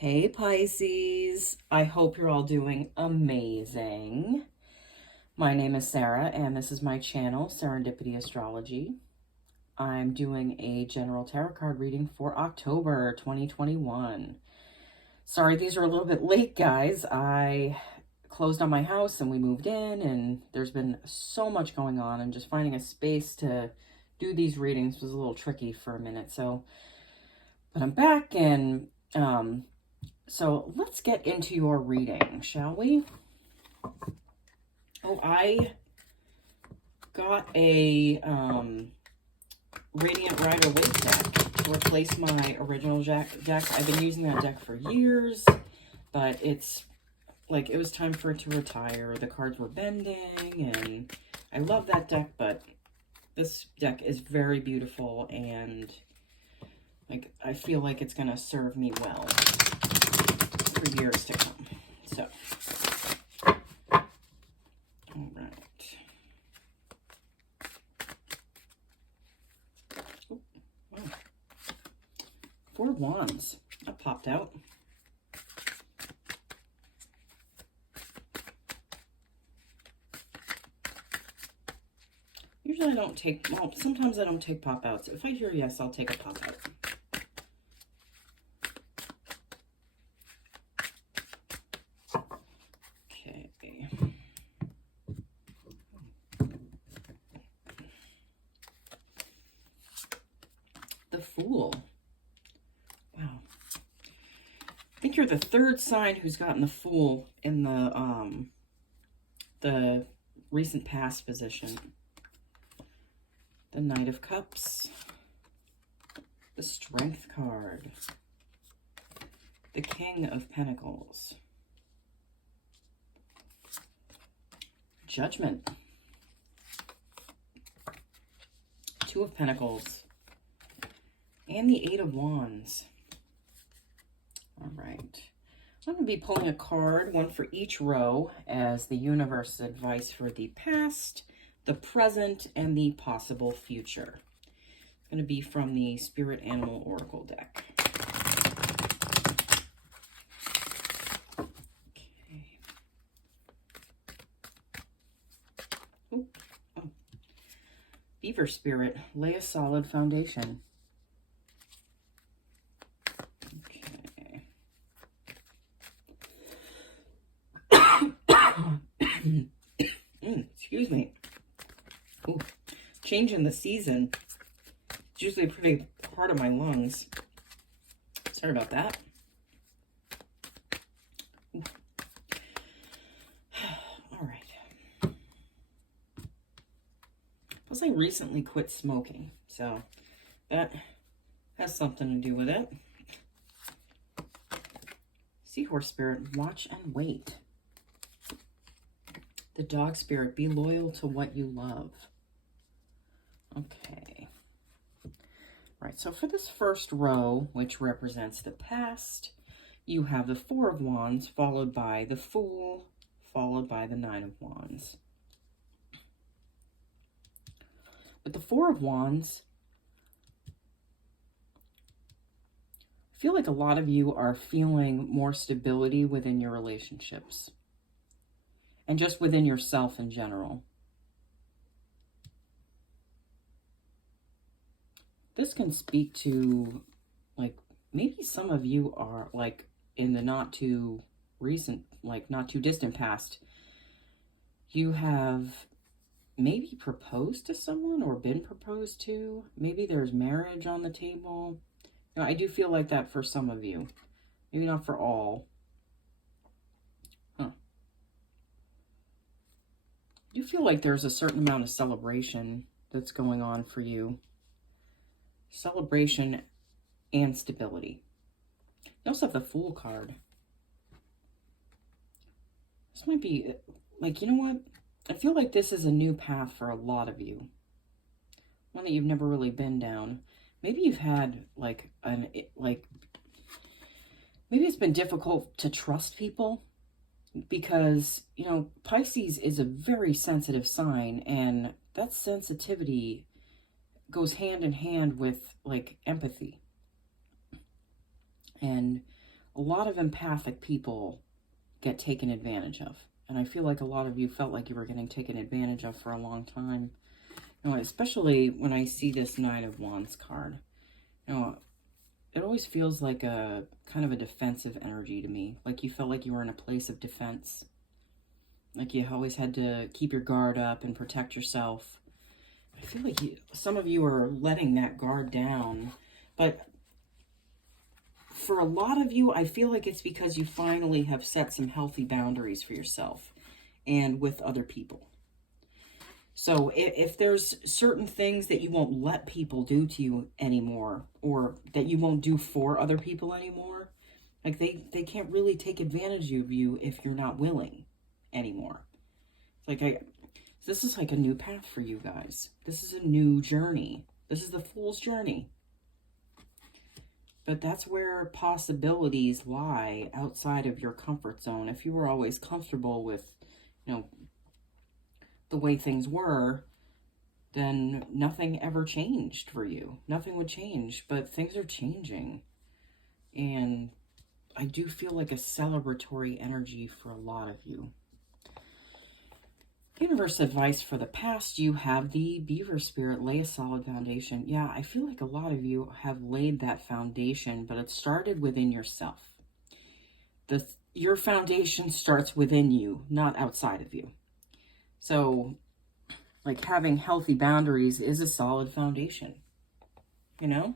Hey Pisces, I hope you're all doing amazing. My name is Sarah and this is my channel, Serendipity Astrology. I'm doing a general tarot card reading for October 2021. Sorry, these are a little bit late, guys. I closed on my house and we moved in and there's been so much going on, and just finding a space to do these readings was a little tricky for a minute. But I'm back, and so let's get into your reading, shall we? Oh, I got a Radiant Rider Waite deck to replace my original deck. I've been using that deck for years, but it's like it was time for it to retire. The cards were bending, and I love that deck, but this deck is very beautiful, and like I feel like it's going to serve me well for years to come. So, all right. Oh, wow. 4 Wands. That popped out. Usually I don't take, well, sometimes I don't take pop outs. If I hear yes, I'll take a pop out. The Fool. Wow. I think you're the third sign who's gotten the Fool in the recent past position. The Knight of Cups. The Strength card. The King of Pentacles. Judgment. 2 of Pentacles. And the 8 of Wands. All right. I'm going to be pulling a card, one for each row, as the universe's advice for the past, the present, and the possible future. It's going to be from the Spirit Animal Oracle deck. Okay. Oh. Beaver Spirit, lay a solid foundation. Excuse me. Ooh, change in the season. It's usually a pretty part of my lungs. Sorry about that. Ooh. All right. Plus, I recently quit smoking, so that has something to do with it. Seahorse Spirit, watch and wait. The Dog Spirit, be loyal to what you love. Okay. Right, so for this first row, which represents the past, you have the 4 of Wands, followed by the Fool, followed by the 9 of Wands. With the 4 of Wands, I feel like a lot of you are feeling more stability within your relationships. And just within yourself in general. This can speak to, like, maybe some of you are, like, in the not too recent, like, not too distant past, you have maybe proposed to someone or been proposed to. Maybe there's marriage on the table. You know, I do feel like that for some of you. Maybe not for all. You feel like there's a certain amount of celebration that's going on for you. Celebration and stability. You also have the Fool card. This might be, like, you know what? I feel like this is a new path for a lot of you. One that you've never really been down. Maybe you've had, maybe it's been difficult to trust people. Because, you know, Pisces is a very sensitive sign, and that sensitivity goes hand in hand with, like, empathy. And a lot of empathic people get taken advantage of. And I feel like a lot of you felt like you were getting taken advantage of for a long time. You know, especially when I see this Nine of Wands card. You know, it always feels like a kind of a defensive energy to me. Like you felt like you were in a place of defense. Like you always had to keep your guard up and protect yourself. I feel like some of you are letting that guard down. But for a lot of you, I feel like it's because you finally have set some healthy boundaries for yourself and with other people. So if there's certain things that you won't let people do to you anymore, or that you won't do for other people anymore, like they can't really take advantage of you if you're not willing anymore. Like this is like a new path for you guys. This is a new journey. This is the Fool's journey. But that's where possibilities lie outside of your comfort zone. If you were always comfortable with, you know, the way things were, then nothing ever changed for you. Nothing would change, but things are changing. And I do feel like a celebratory energy for a lot of you. Universe advice for the past, you have the Beaver Spirit, lay a solid foundation. Yeah, I feel like a lot of you have laid that foundation, but it started within yourself. Your foundation starts within you, not outside of you. So, like, having healthy boundaries is a solid foundation, you know?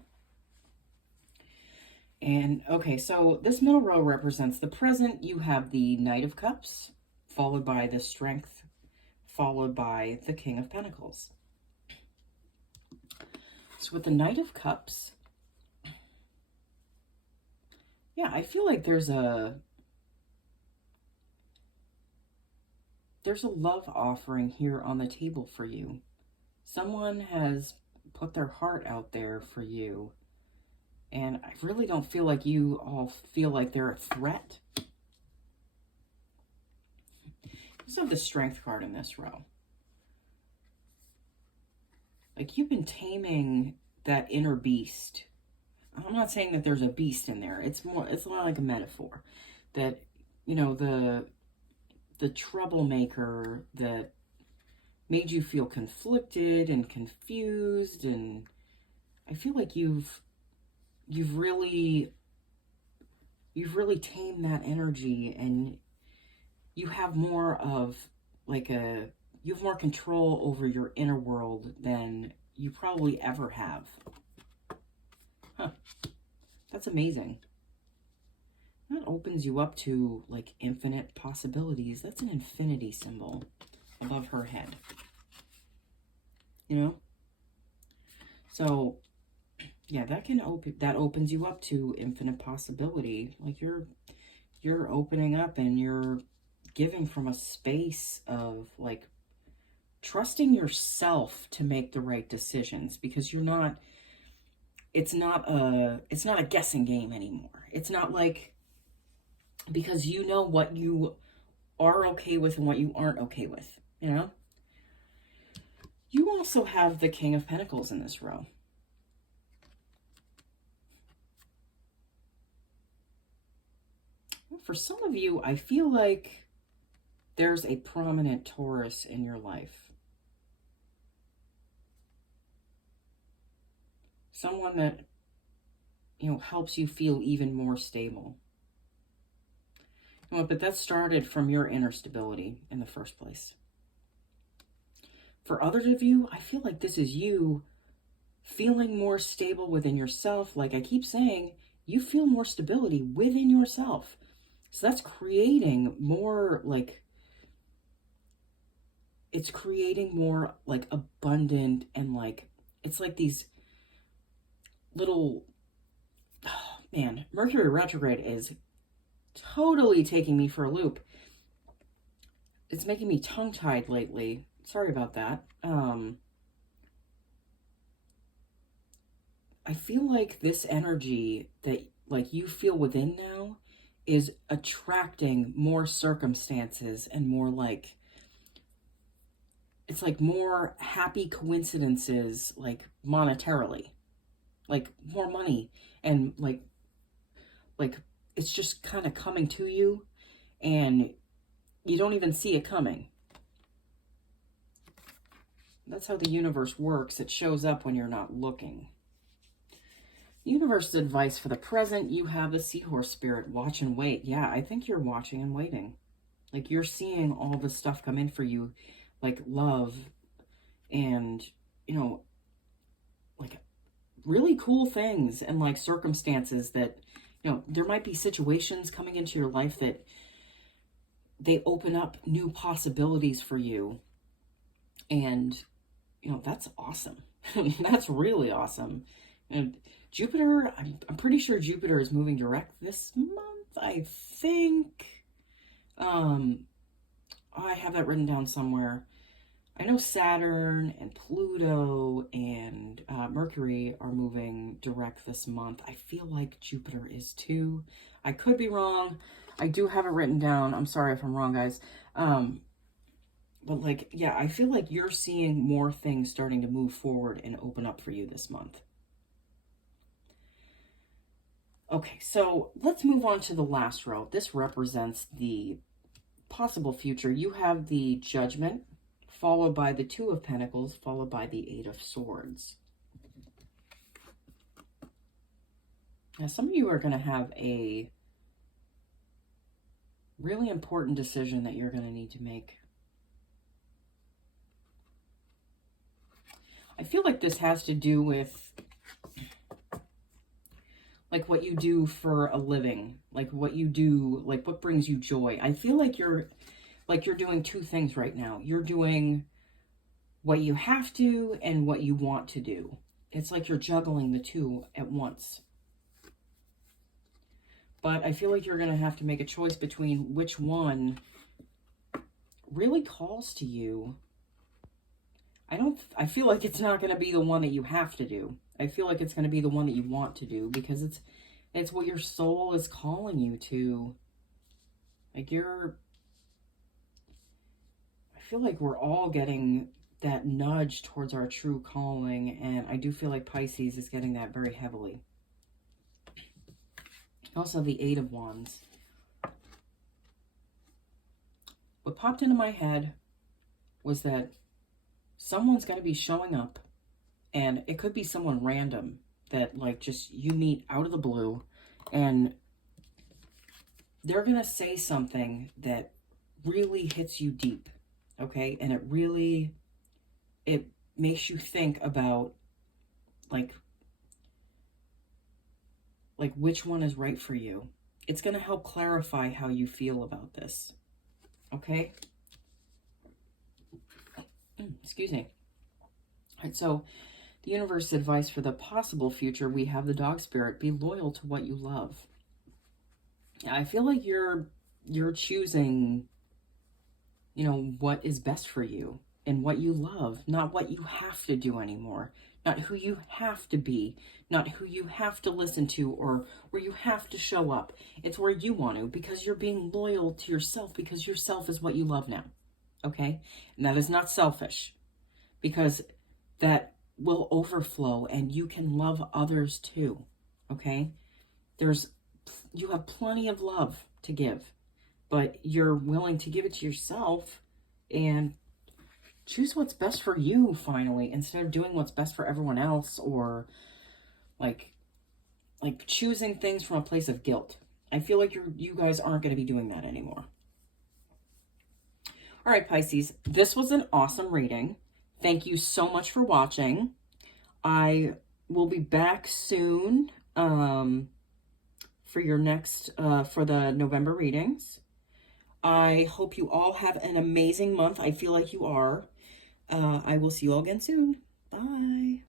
And, okay, so this middle row represents the present. You have the Knight of Cups, followed by the Strength, followed by the King of Pentacles. So with the Knight of Cups, yeah, I feel like there's a love offering here on the table for you. Someone has put their heart out there for you. And I really don't feel like you all feel like they're a threat. Let's have the Strength card in this row. Like you've been taming that inner beast. I'm not saying that there's a beast in there. It's more like a metaphor. That, you know, the troublemaker that made you feel conflicted and confused, and I feel like you've really tamed that energy, and you have more of like you have more control over your inner world than you probably ever have. Huh. That's amazing. That opens you up to like infinite possibilities. That's an infinity symbol above her head. You know? So yeah, that opens you up to infinite possibility. Like you're opening up and you're giving from a space of like trusting yourself to make the right decisions, because it's not a guessing game anymore. It's not like, because you know what you are okay with and what you aren't okay with, you know? You also have the King of Pentacles in this row. For some of you, I feel like there's a prominent Taurus in your life. Someone that, you know, helps you feel even more stable. You know, but that started from your inner stability in the first place. For others of you, I feel like this is you feeling more stable within yourself. Like I keep saying, you feel more stability within yourself. So that's creating more like, it's creating more like abundant, and like, it's like these little, oh man, Mercury retrograde is totally taking me for a loop. It's making me tongue-tied lately. Sorry about that. I feel like this energy that like you feel within now is attracting more circumstances and more like, it's like more happy coincidences, like monetarily, like more money, and like it's just kind of coming to you and you don't even see it coming. That's how the universe works. It shows up when you're not looking. Universe's advice for the present, you have the seahorse spirit, watch and wait. Yeah, I think you're watching and waiting. Like you're seeing all this stuff come in for you, like love and, you know, like really cool things and like circumstances that, you know, there might be situations coming into your life that they open up new possibilities for you. And, you know, that's awesome. That's really awesome. And Jupiter, I'm pretty sure Jupiter is moving direct this month, I think. I have that written down somewhere. I know Saturn and Pluto and Mercury are moving direct this month. I feel like Jupiter is too. I could be wrong. I do have it written down. I'm sorry if I'm wrong, guys. But like, yeah, I feel like you're seeing more things starting to move forward and open up for you this month. Okay, so let's move on to the last row. This represents the possible future. You have the Judgment, followed by the Two of Pentacles, followed by the Eight of Swords. Now, some of you are going to have a really important decision that you're going to need to make. I feel like this has to do with like what you do for a living, like what you do, like what brings you joy. I feel like you're doing two things right now. You're doing what you have to and what you want to do. It's like you're juggling the two at once. But I feel like you're going to have to make a choice between which one really calls to you. I feel like it's not going to be the one that you have to do. I feel like it's going to be the one that you want to do because it's what your soul is calling you to. Like I feel like we're all getting that nudge towards our true calling, and I do feel like Pisces is getting that very heavily. Also, the Eight of Wands. What popped into my head was that someone's going to be showing up, and it could be someone random that like just you meet out of the blue, and they're going to say something that really hits you deep, okay? And it makes you think about like which one is right for you. It's going to help clarify how you feel about this, okay? Excuse me. All right, so the universe advice for the possible future, we have the dog spirit. Be loyal to what you love. I feel like you're choosing, you know, what is best for you and what you love, not what you have to do anymore, not who you have to be, not who you have to listen to or where you have to show up. It's where you want to, because you're being loyal to yourself, because yourself is what you love now. Okay? And that is not selfish, because that will overflow and you can love others too. Okay? You have plenty of love to give, but you're willing to give it to yourself and choose what's best for you finally, instead of doing what's best for everyone else, or like choosing things from a place of guilt. I feel like you guys aren't going to be doing that anymore. All right, Pisces, this was an awesome reading. Thank you so much for watching. I will be back soon for your next, for the November readings. I hope you all have an amazing month. I feel like you are. I will see you all again soon. Bye.